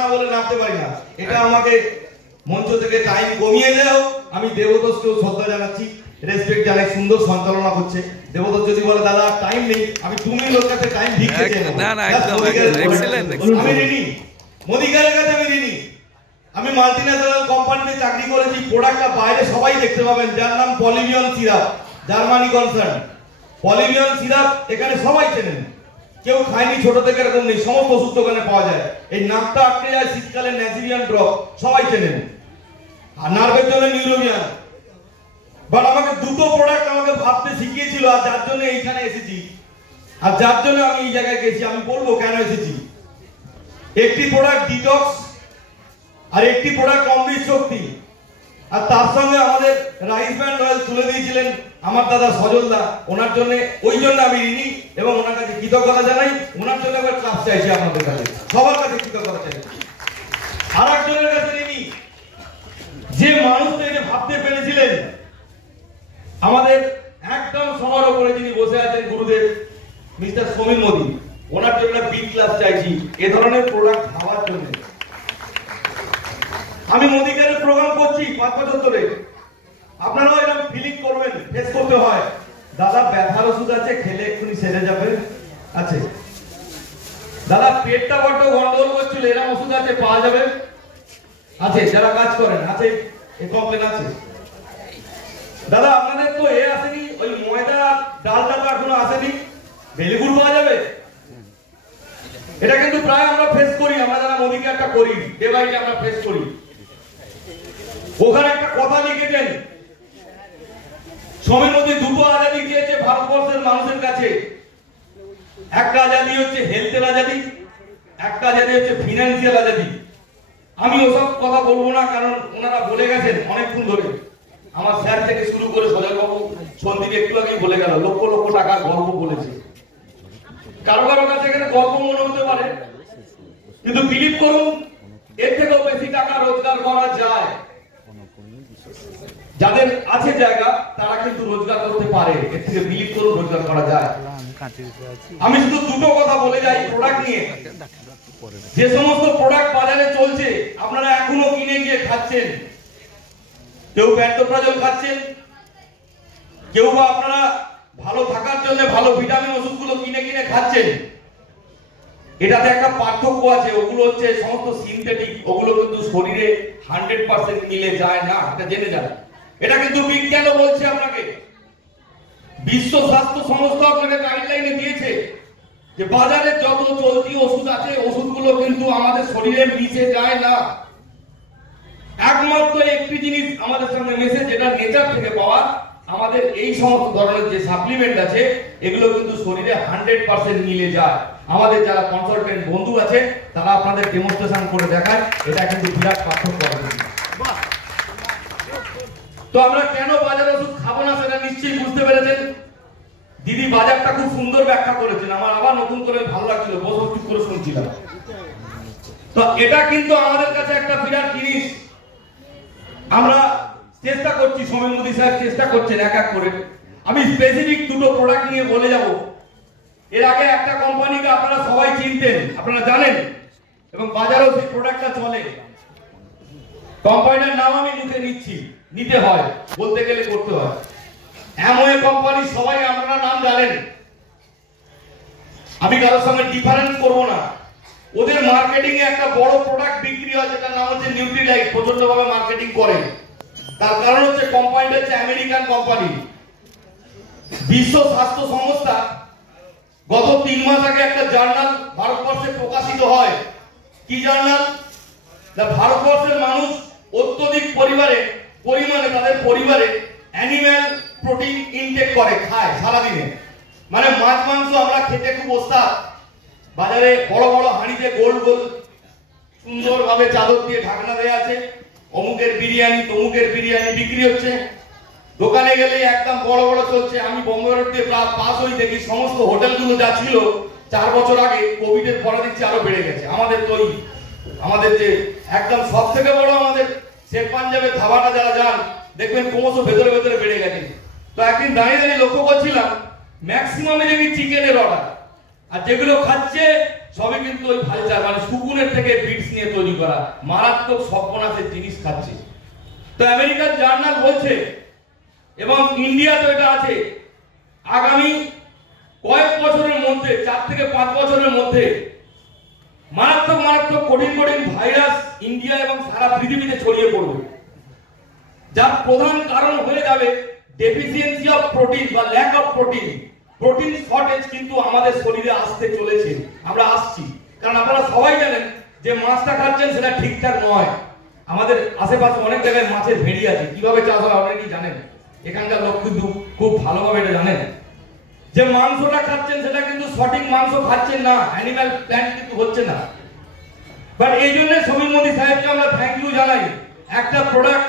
না বলে নামতে পারি না। এটা আমাকে মঞ্চ থেকে টাইম কমিয়ে দেও। আমি দেবতোষকেও শ্রদ্ধা জানাচ্ছি, রেসপেক্ট জানাই, সুন্দর সঞ্চালনা করছে। দেবতোষ যদি বলে দাদা টাইম নেই, আমি 2 মিনিট ওর কাছে টাইম ভিক্ষে চেয়ে নেব। না না একদম এক্সেলেন্ট। আমি ঋণী, মোদিগারের কাছে আমি ঋণী। আমি মাল্টিন্যাশনাল কোম্পানিতে চাকরি করেছি, প্রোডাক্টটা বাইরে সবাই দেখতে পাবেন, যার নাম পলিভিয়ন সিরাপ, জার্মানি কনসার্ন। পলিভিয়ন সিরাপ এখানে সবাই চেনেন, কেউ খায়নি ছোট থেকে এরকম নেই, সমস্ত ওষুধ দোকানে পাওয়া যায়। এই নাকটা আটকে যায় শীতকালে ন্যাচিরিয়ান ড্রপ, সবাই চেনেন। আর নার্ভের জন্য নিউরোবিয়ান। বাট আমাকে দুটো প্রোডাক্ট আমাকে ভাবতে শিখিয়েছিল, আর যার জন্য এইখানে এসেছি, আর যার জন্য আমি এই জায়গায় গেছি। আমি বলবো কেন এসেছি। একটি প্রোডাক্ট ডিটক্স, আর একটি প্রোডাক্ট অমৃত শক্তি। আর তার সঙ্গে আমাদের রাইস ব্যান্ড রয়্যাল তুলে দিয়েছিলেন আমার দাদা সজলদা, ওনার জন্য, ওই জন্য আমি ঋণী এবং ওনার কাছে কৃতজ্ঞতা জানাই। ওনার জন্য একবার ক্লাস চাইছি আপনাদের কাছে, সবার কাছে কৃতজ্ঞতা চাইছি। আর একজনের কাছে ঋণী, যে মানুষটা এটা ভাবতে পেরেছিলেন, আমাদের একদম সবার উপরে যিনি বসে আছেন গুরুদেব মিস্টার সমীর মোদী, ওনার জন্য বি ক্লাস চাইছি এ ধরনের প্রোডাক্ট খাওয়ার জন্য। আমি মোদিগারের প্রোগ্রাম করছি 5 বছর ধরে, আপনারাও এরকম ফিলিং করবেন, ফেস করতে হয়। দাদা ব্যথার ওষুধ আছে, খেলে এক্ষুনি সেরে যাবে, আছে। দাদা পেটটা বড্ড গন্ডগোল করছিল, এরকম ওষুধ আছে, পাওয়া যাবে, আছে। যারা কাজ করেন আছে, এই কমপ্লেন আছে। দাদা আপনাদের তো এ আসেনি, ওই ময়দা ডালটা তো এখনো আসেনি, বেলিগুড় পাওয়া যাবে। এটা কিন্তু প্রায় আমরা ফেস করি, আমরা যারা মোদিকে একটা করি, ডে বাই ডে আমরা ফেস করি। ওখানে একটা কথা লিখেছেন, সময়ের মধ্যে দুটো আজাদি দিয়েছে ভারতবর্ষের মানুষের কাছে। একটা আজাদি হচ্ছে হেলথের আজাদি, একটা আজাদি হচ্ছে ফিনান্সিয়াল আজাদি। আমি ওসব কথা বলবো না, কারণ ওনারা বলে গেছেন অনেকক্ষণ ধরে। আমার স্যার থেকে শুরু করে সজলবাবু, সন্দীপ একটু আগেই বলে গেল, লক্ষ লক্ষ টাকার গল্প বলেছে। কারো কারো কাছে এখানে গল্প মনে হতে পারে, কিন্তু বিলিভ করুন এর থেকেও বেশি টাকা রোজগার করা যায়। যাদের আছে জায়গা তারা কিন্তু রোজগার করতে পারে, এর থেকে বিলিভ করুন রোজগার করা যায়। আমি শুধু দুটো কথা বলে যাই প্রোডাক্ট নিয়ে। যে সমস্ত প্রোডাক্ট বাজারে চলছে আপনারা এখনো কিনে গিয়ে খাচ্ছেন, কেউ প্যান্টোপ্রাজল খাচ্ছেন, কেউ বা আপনারা ভালো থাকার জন্য ভালো ভিটামিন ওষুধগুলো কিনে কিনে খাচ্ছেন। এটাতে একটা পার্থক্য আছে, ওগুলো হচ্ছে সমস্ত সিনথেটিক, ওগুলো কিন্তু শরীরে 100% মিলে যায় না, এটা জেনে যান। এটা কিন্তু বিজ্ঞানও বলছে আপনাকে, বিশ্ব স্বাস্থ্য সংস্থা আপনাকে গাইডলাইনে দিয়েছে যে বাজারে যত চলতি ওষুধ আছে ওষুধগুলো কিন্তু আমাদের শরীরে মিশে যায় না। একমাত্র একটি জিনিস আমাদের সঙ্গে মেশে, যেটা নেচার থেকে পাওয়া। আমাদের এই সমস্ত ধরনের যে সাপ্লিমেন্ট আছে এগুলো কিন্তু শরীরে 100% মিলে যায়। আমাদের যারা কনসালটেন্ট বন্ধু আছে তারা আপনাদের ডেমনস্ট্রেশন করে দেখায়, এটা কিন্তু বিরাট পার্থক্য আছে। তো আমরা কেন বাজার ওষুধ খাবো না সেটা নিশ্চয়ই বুঝতে পেরেছেন। দিদি বাজারটা খুব সুন্দর ব্যাখ্যা করেছেন, আমার আবার নতুন করে ভালো লাগছিল, বসে চুপ করে শুনছিলাম। তো এটা কিন্তু আমাদের কাছে একটা বিরাট জিনিস। আমরা চেষ্টা করছি, সমীর মোদী সাহেব চেষ্টা করছেন এক এক করে। আমি স্পেসিফিক দুটো প্রোডাক্ট নিয়ে বলে যাব। এর আগে একটা কোম্পানিকে আপনারা সবাই চিনতেন, আপনারা জানেন, এবং বাজারেও সেই প্রোডাক্টটা চলে। কোম্পানির নাম আমি মুখে নিতে হয়, বলতে গেলে করতে হয়। অ্যামওয়ে কোম্পানি সবাই আপনারা নাম জানেন, আমি কারোর সঙ্গে ডিফারেন্স করব না। ওদের মার্কেটিং এ একটা বড় প্রোডাক্ট বিক্রি হয় যেটার নাম হচ্ছে নিউট্রিলাইট, প্রচন্ডভাবে মার্কেটিং করে। তার কারণ হচ্ছে কোম্পানিটা হচ্ছে আমেরিকান কোম্পানি। বিশ্ব স্বাস্থ্য সংস্থা গত 3 মাস আগে একটা জার্নাল ভারতবর্ষে প্রকাশিত হয়। কি জার্নাল? ভারতবর্ষের মানুষ অত্যধিক পরিমাণে তাদের পরিবারে অ্যানিম্যাল প্রোটিন ইনটেক করে, খায় সারাদিনে। মানে মাছ মাংস আমরা খেতে খুব ওস্তাদ। বাজারে বড় বড় হাঁড়িতে গোল গোল সুন্দরভাবে চাদর দিয়ে ঢাকনা দেওয়া আছে, অমুকের বিরিয়ানি তমুকের বিরিয়ানি বিক্রি হচ্ছে। দোকানে গেলে একদম বড় বড় চলছে। আমি বোম্বে রোড দিয়ে পাস হই, দেখি সমস্ত হোটেলগুলো যা ছিল 4 বছর আগে, কোভিড এর পরে দেখছি আরো বেড়ে গেছে। আমাদের যে একদম সব থেকে বড় আমাদের শেখ পাঞ্জাবের ধাবাটা যারা যান দেখবেন ক্রমশ ভেতরে ভেতরে বেড়ে গেছে। তো একদিন দাঁড়িয়ে লক্ষ্য করছিলাম ম্যাক্সিমামে দেখি চিকেনের অর্ডার, আর যেগুলো খাচ্ছে সবই কিন্তু ওই ভালচার মানে সুগুনের থেকে বিটস নিয়ে তৈরি করা মারাত্মক সর্বনাশের জিনিস খাচ্ছে। তো আমেরিকান জার্নাল বলছে এবং ইন্ডিয়াতে এটা আছে, আগামী কয়েক বছরের মধ্যে 4 থেকে 5 বছরের মধ্যে মারাত্মক মারাত্মক কঠিন কঠিন ভাইরাস ইন্ডিয়া এবং সারা পৃথিবীতে ছড়িয়ে পড়বে, যার প্রধান কারণ হয়ে যাবে ডেফিসিয়েন্সি অফ প্রোটিন বা lack of protein. Protein shortage কিন্তু আমাদের শরীরে আসতে চলেছে, আমরা আসছি। কারণ আপনারা সবাই জানেন যে মাছটা খাচ্ছেন সেটা ঠিকঠাক নয়। আমাদের আশেপাশে অনেক জায়গায় মাছের ভেড়ি আছে, কিভাবে চাষ হয় অলরেডি জানেন, এখানকার লোক কিন্তু খুব ভালোভাবে এটা জানেন। যে মাংসটা খাচ্ছেন সেটা কিন্তু সঠিক মাংস খাচ্ছেন না, অ্যানিমাল প্ল্যান্ট কিন্তু হচ্ছে না। বাট এই জন্য সমীর মোদী সাহেবকে আমরা থ্যাংক ইউ জানাই। একটা প্রোডাক্ট,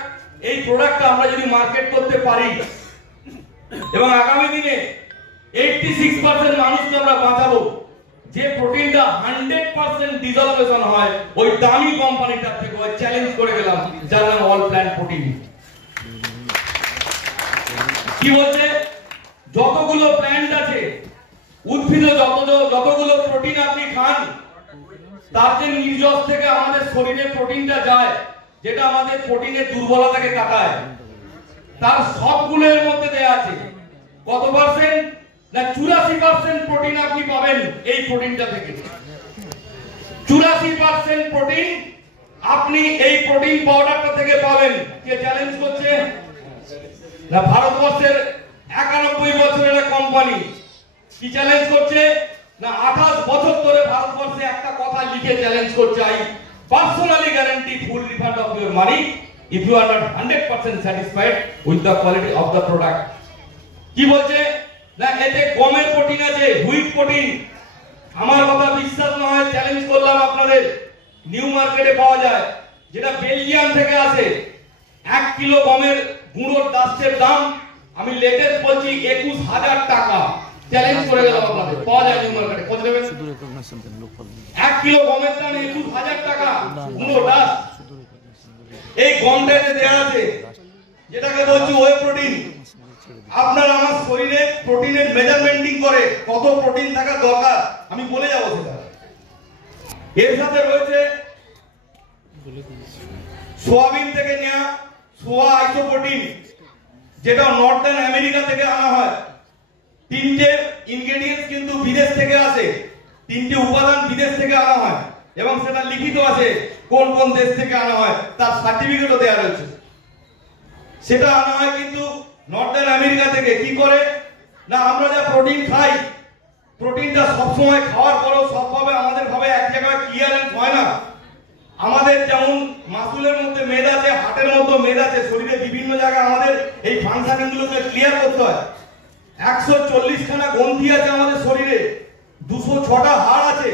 এই প্রোডাক্টটা আমরা যদি মার্কেট করতে পারি এবং আগামী দিনে 86% মানুষকে আমরা বাঁচাবো, যে প্রোটিনটা 100% ডিসলভেশন হয় ওই দামি কোম্পানিটার থেকে, ওই চ্যালেঞ্জ করে গেলাম, যার নাম অল প্ল্যান্ট প্রোটিন। কি বলছে, যতগুলো প্ল্যান্ট আছে, উদ্ভিদ যতগুলো প্রোটিন আপনি খান, তার যে নির্যাস থেকে আমাদের শরীরে প্রোটিনটা যায়, যেটা আমাদের প্রোটিনের দুর্বলতাকে কাটায়, তার সবগুলোর মধ্যে দেয়া আছে কত পার্সেন্ট না 84% প্রোটিন আপনি পাবেন এই প্রোটিনটা থেকে। 84% প্রোটিন আপনি এই প্রোটিন পাউডারটা থেকে পাবেন। কে চ্যালেঞ্জ করছে না? ভারতবর্ষের 91 বছরের কোম্পানি। কি চ্যালেঞ্জ করছে না? 28 বছর ধরে ভারতবর্ষে একটা কথা লিখে চ্যালেঞ্জ করছে, I personally guarantee full refund of your money if you are not 100% satisfied with the quality of the product। কি বলছে না? এতে গমের প্রোটিন আছে, হুইট প্রোটিন। আমার কথা বিশ্বাস না হয় চ্যালেঞ্জ করলাম আপনাদের, নিউ মার্কেটে পাওয়া যায়, যেটা বেলজিয়াম থেকে আসে। 1 কিলো গমের গুঁড়োর ডাস্টের দাম আমি লেটেস্ট বলছি 21,000 টাকা। চ্যালেঞ্জ করে গেলাম আপনাদের, পাওয়া যায় নিউ মার্কেটে, কত নেবেন? 1 কিলো গমের দাম 21,000 টাকা, গুঁড়ো ডাস্ট। এই গমটাতে দেয়া আছে যেটাকে বলছি ওয়ে প্রোটিন। আপনার আমার শরীরে প্রোটিনের মেজারমেন্টিং করে কত প্রোটিন থাকা দরকার, আমি বলে যাব সেটা। এর সাথে রয়েছে সোয়াবিন থেকে নেওয়া সোয়া আইসোপ্রোটিন, যেটা নর্দার্ন আমেরিকা থেকে আনা হয়। 3টে ইনগ্রেডিয়েন্টস কিন্তু বিদেশ থেকে আসে, 3টে উপাদান বিদেশ থেকে আনা হয় এবং সেটা লিখিত আছে কোন কোন দেশ থেকে আনা হয়, তার সার্টিফিকেটও দেওয়া রয়েছে। সেটা আনা হয় কিন্তু নর্দার্ন আমেরিকা থেকে। কি করে না, আমরা যা প্রোটিন খাই, প্রোটিনটা সবসময় খাওয়ার পরেও সবভাবে আমাদের ভাবে এক জায়গায় ক্লিয়ারেন্স হয় না। আমাদের যেমন মাসুলের মধ্যে মেদ আছে, হার্টের মধ্যে মেদ আছে, শরীরে বিভিন্ন জায়গায় আমাদের এই ফাংশনগুলোকে ক্লিয়ার করতে হয়। 140 খানা গ্রন্থি আছে আমাদের শরীরে, 206টা হাড় আছে।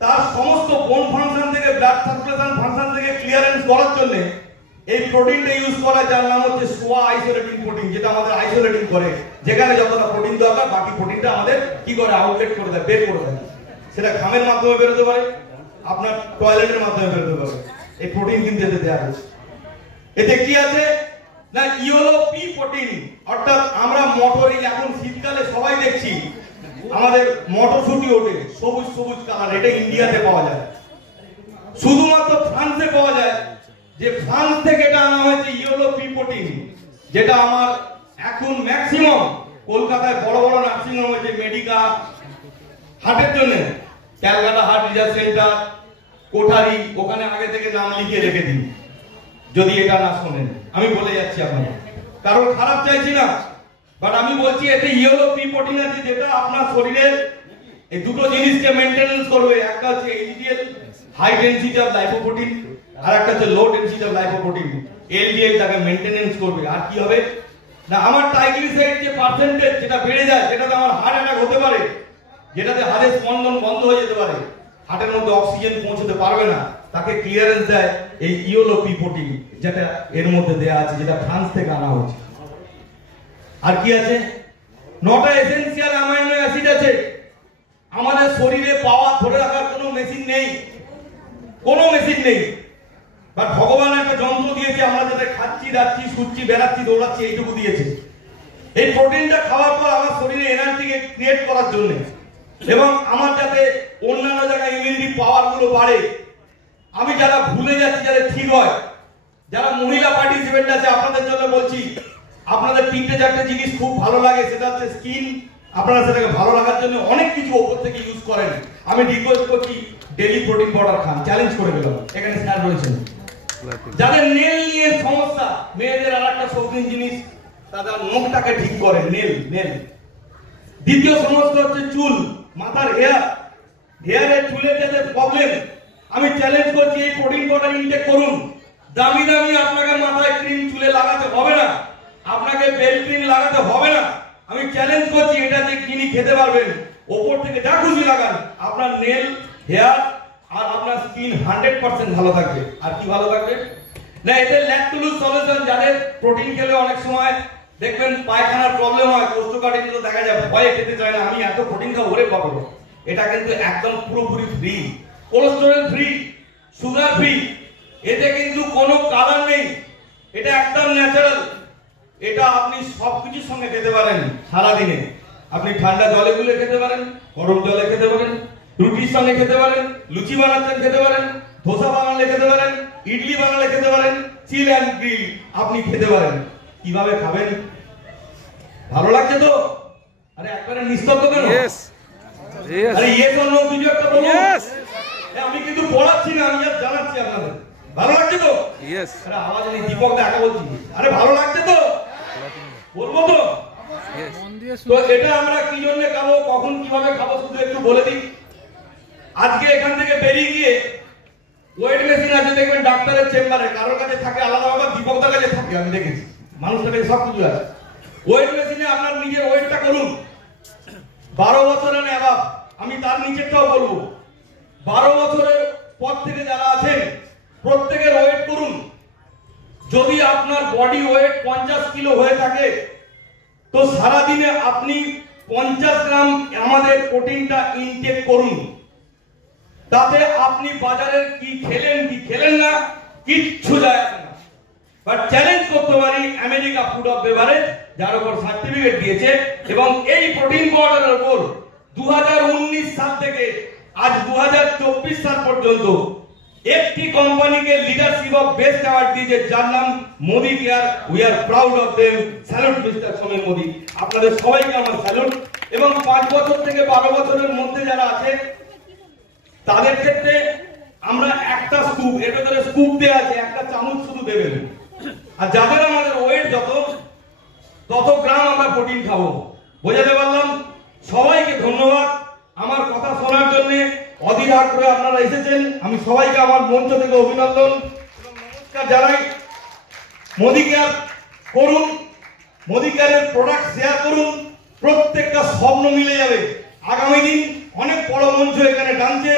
তার সমস্ত বোন ফাংশন থেকে ব্লাড সার্কুলেশন ফাংশন থেকে ক্লিয়ারেন্স করার জন্য এই প্রোটিনটা ইউজ করা, যার নাম হচ্ছে সোয়া আইসোলেটিং প্রোটিন, যেটা আমাদের আইসোলেটিং করে। যেখানে যতটা প্রোটিন দরকার বাকি প্রোটিনটা আমাদের কি করে আউটলেট করে দেয়, বের করে দেয়। সেটা ঘামের মাধ্যমে বেরোতে পারে, আপনার টয়লেটের মাধ্যমে বেরোতে পারে। এই প্রোটিন কিন্তু এতে দেওয়া হয়েছে। এতে কি আছে না ইয়েলো পি প্রোটিন, অর্থাৎ আমরা মটর, এখন শীতকালে সবাই দেখছি আমাদের মটরশুঁটি ওঠে সবুজ সবুজ কালার, এটা ইন্ডিয়াতে পাওয়া যায়, শুধুমাত্র ফ্রান্সে পাওয়া যায়। যে ফ্রান্স থেকে এটা আনা হয়েছে ইয়েলো পি প্রোটিন, যেটা আমার এখন ম্যাক্সিমাম কলকাতায় বড় বড় নার্সিং হোম হয়েছে, মেডিকা হার্টের জন্য, Calcutta heart research centre, Kothari, ওখানে আগে থেকে নাম লিখে রেখে দিন যদি এটা না শোনেন। আমি বলে যাচ্ছি আপনাকে, কারণ খারাপ চাইছি না, বাট আমি বলছি এতে ইয়েলো পি প্রোটিন আছে, যেটা আপনার শরীরের এই দুটো জিনিসকে মেইনটেনেন্স করবে। একটা হচ্ছে HDL, high density of lipoprotein, আর একটা হচ্ছে low density of lipoprotein, LDL, তাকে মেইনটেনেন্স করবে। আর কি হবে না আমার ট্রাইগ্লিসারাইড যে পার্সেন্টেজ যেটা বেড়ে যায়, যেটাতে আমার হার্ট অ্যাটাক হতে পারে, যেটাতে হাড়ের স্পন্দন বন্ধ হয়ে যেতে পারে, হার্টের মধ্যে অক্সিজেন পৌঁছতে পারবে না, তাকে ক্লিয়ারেন্স দেয় এই ইয়েলো পি প্রোটিন, যেটা এর মধ্যে দেয়া আছে, যেটা ফ্রান্স থেকে আনা হয়েছে। আর কি আছে, 9টা এসেনশিয়াল অ্যামাইনো অ্যাসিড আছে। আমাদের শরীরে পাওয়ার ধরে রাখার কোনো মেশিন নেই, কোনো মেশিন নেই, বাট ভগবান একটা যন্ত্র দিয়েছে, আমরা যাতে খাচ্ছি, দাচ্ছি, শুচ্ছি, বেড়াচ্ছি, দৌড়াচ্ছি, এইটুকু দিয়েছে। এই প্রোটিনটা খাওয়ার পর আমার শরীরে এনার্জিকে ক্রিয়েট করার জন্য এবং আমার যাতে অন্যান্য জায়গায় ইমিউনিটি পাওয়ার গুলো বাড়ে। আমি যারা ভুলে যাচ্ছি, যারা ঠিক হয়, যারা মহিলা পার্টিসিপেন্ট আছে, আপনাদের জন্য বলছি, আপনাদের 3-4টে জিনিস খুব ভালো লাগে, সেটা হচ্ছে স্কিন। আপনারা সেটাকে ভালো লাগার জন্য অনেক কিছু ওপর থেকে ইউজ করেন। আমি রিকোয়েস্ট করছি ডেইলি প্রোটিন পাউডার খান, চ্যালেঞ্জ করে গেলাম, এখানে স্যার রয়েছেন। যাদের নেল নিয়ে সমস্যা, মেয়েদের আর একটা শৌখিন জিনিস, তাদের নখটাকে ঠিক করে নেল। দ্বিতীয় সমস্যা হচ্ছে চুল, মাথার হেয়ারের চুলের যাতে প্রবলেম, আমি চ্যালেঞ্জ করছি এই প্রোটিন পাউডার ইনটেক করুন। দামি আপনাকে মাথায় ক্রিম চুলে লাগাতে হবে না, আপনাকে বেল ক্রিম লাগাতে হবে না। আমি চ্যালেঞ্জ করছি এটা যে কিনি খেতে পারবেন, ওপর থেকে যা খুশি লাগান, আপনার নেল, হেয়ার আর আপনার স্কিন 100% ভালো থাকবে। আর কি ভালো থাকবে না, এতে ল্যাকটোলুজ সলিউশন। যাদের প্রোটিন খেলে অনেক সময় দেখবেন পায়খানার প্রবলেম হয়, কোষ্ঠকাঠিন্য দেখা যায়, ভয়ে খেতে চায় না, আমি এত প্রোটিন খাবো, ওরে বাবা। এটা কিন্তু একদম পুরোপুরি free, cholesterol free, sugar free, এতে কিন্তু কোনো কালার নেই, এটা একদম ন্যাচারাল। এটা আপনি সবকিছুর সঙ্গে খেতে পারেন সারা দিনে। আপনি ঠান্ডা জলে গুলে খেতে পারেন, গরম জলে খেতে পারেন, রুটির সঙ্গে খেতে পারেন, লুচি বানাচ্ছেন খেতে পারেন, ধোসা বানালে খেতে পারেন, ইডলি বানালে খেতে পারেন, চিল অ্যান্ড গ্রিল আপনি খেতে পারেন। কিভাবে খাবেন? ভালো লাগছে তো? আরে একবারে নিস্তব্ধ কেন? আরে ইয়েস অর নো কিছু একটা বলুন। আমি কিন্তু পড়াচ্ছি না, আমি জাস্ট জানাচ্ছি আপনাদের। ভালো লাগছে তো? আরে আওয়াজ নেই, দীপক দা একা বলছি। আরে ভালো লাগছে তো? বলবো তো? তো এটা আমরা কি জন্য খাবো, কখন কিভাবে খাবো শুধু একটু বলে দিই। আজকে এখান থেকে বেরিয়ে গিয়ে ওয়েট মেশিন আছে দেখবেন ডাক্তারের চেম্বারে, কারোর কাছে থাকে আলাদা, আবার দীপকদার কাছে থাকে, আমি দেখেছি মানুষটার কাছে সব কিছু আছে। ওয়েট মেশিনে আপনার নিজের ওয়েটটা করুন, 12 বছরের অ্যাবাভ, আমি তার নিচেরটাও বলবো। 12 বছরের পর থেকে যারা আছেন প্রত্যেকের ওয়েট করুন। যদি আপনার বডি ওয়েট 50 কিলো হয়ে থাকে, তো সারা দিনে আপনি 50 গ্রাম আমাদের প্রোটিনটা ইনটেক করুন। তাতে আপনি বাজারের কি খেলেন না কিচ্ছু যায় আসে না। বাট চ্যালেঞ্জ করতে পারি আমেরিকা ফুড অফ বেভারেজ, যার উপর সার্টিফিকেট দিয়েছে, এবং এই প্রোটিন পাউডারের উপর 2019 সাল থেকে আজ 2024 সাল পর্যন্ত একটি কোম্পানিকে লিডারশিপ অফ বেস্ট অ্যাওয়ার্ড দিয়েছে, যার নাম Modi care. We are proud of them. Salute mister Samir Modi, আপনাদের সবাইকে আমার স্যালুট। এবং 5 বছর থেকে 12 বছরের মধ্যে যারা আছে তাদের ক্ষেত্রে আমরা একটা স্কুপ, এর ভেতরে স্কুপ দেওয়া আছে, একটা চামচ শুধু দেবেন। আর যাদের আমাদের ওয়েট তত গ্রাম আমরা প্রোটিন খাবো। বোঝাতে পারলাম? সবাইকে ধন্যবাদ আমার কথা শোনার জন্য, অধীর আগ্রহে আপনারা এসেছেন। আমি সবাইকে আমার মঞ্চ থেকে অভিনন্দন এবং নমস্কার জানাই। মোদি কেয়ার করুন, মোদি কেয়ারের প্রোডাক্ট শেয়ার করুন, প্রত্যেকটা স্বপ্ন মিলে যাবে। আগামী দিন অনেক বড় মঞ্চ এখানে টানছে।